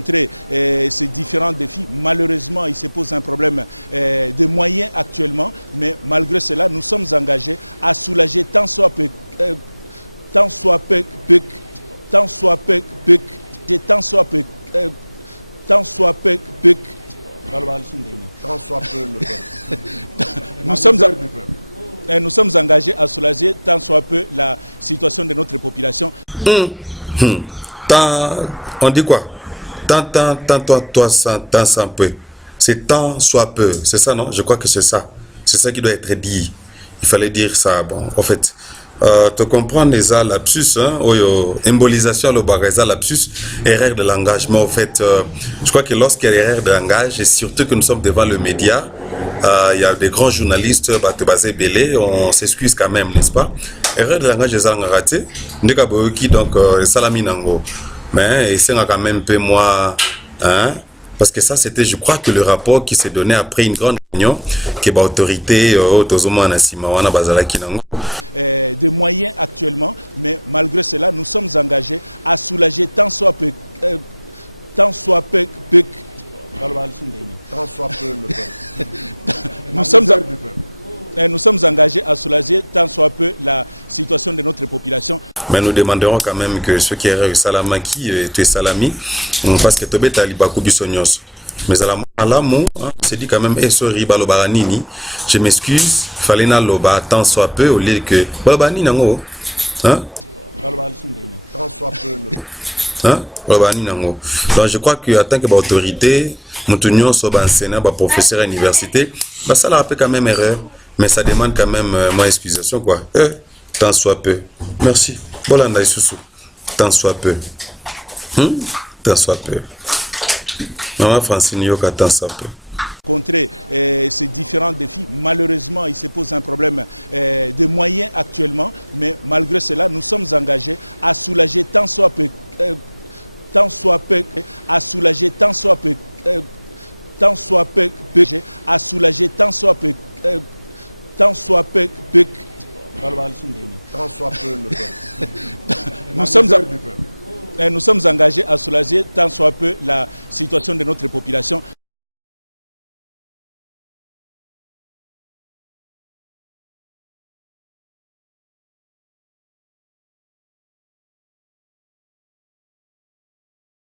contrer ces différents défis. Malheureusement, il se pose un problème de moyens actuellement, mais malgré cela, nous sommes engagés à soulager tant soit peu, tant soit peu, tant soit peu, tant soit peu, tant soit peu, nous sommes engagés à soulager tant soit peu la situation de notre population. On dit quoi? Tant sans peu. C'est tant soit peu. C'est ça, non? Je crois que c'est ça. C'est ça qui doit être dit. Il fallait dire ça. Bon, en fait, te comprendre les lapsus, hein, embolisation, le bagage, lapsus, erreur de langage. Mais en fait, je crois que lorsqu'il y a erreur de langage, et surtout que nous sommes devant le média, il y a des grands journalistes, Belé, on s'excuse quand même, n'est-ce pas? Erreur de langage, les ont raté. Donc, Salaminango. Mais c'est quand même un peu moi, hein? Parce que ça, c'était, je crois, que le rapport qui s'est donné après une grande réunion, qui est l'autorité, des moyens actuellement, mais malgré cela, nous sommes engagés à soulager tant soit peu, tant soit peu, nous sommes engagés à soulager tant soit peu la situation de notre population. Mais nous demanderons quand même que ceux qui est Salamaki, tu es Salami, parce que Tobé Talibakou Bissonios. Mais à l'amour, c'est dit quand même, je m'excuse, fallait n'a loba tant soit peu au lieu que Balbani nango. Hein? Tant soit peu. Hein? Donc je crois que en tant que autorité, nous sommes enseignants, professeurs à l'université, ça l'a rappelé quand même erreur, mais ça demande quand même moins excusation quoi. Tant soit peu. Merci. Bolanda Isusu. Tant soit peu. Tant soit peu. Maman Francine Yoka, tant soit peu. Contrer ces différents défis, malheureusement, il se pose un problème de moyens actuellement, mais malgré cela, nous sommes engagés à soulager tant soit peu, à soulager tant soit peu, tant soit peu, à soulager tant soit peu, tant soit peu, Tant soit peu nous sommes engagés à soulager tant soit peu la situation de notre population.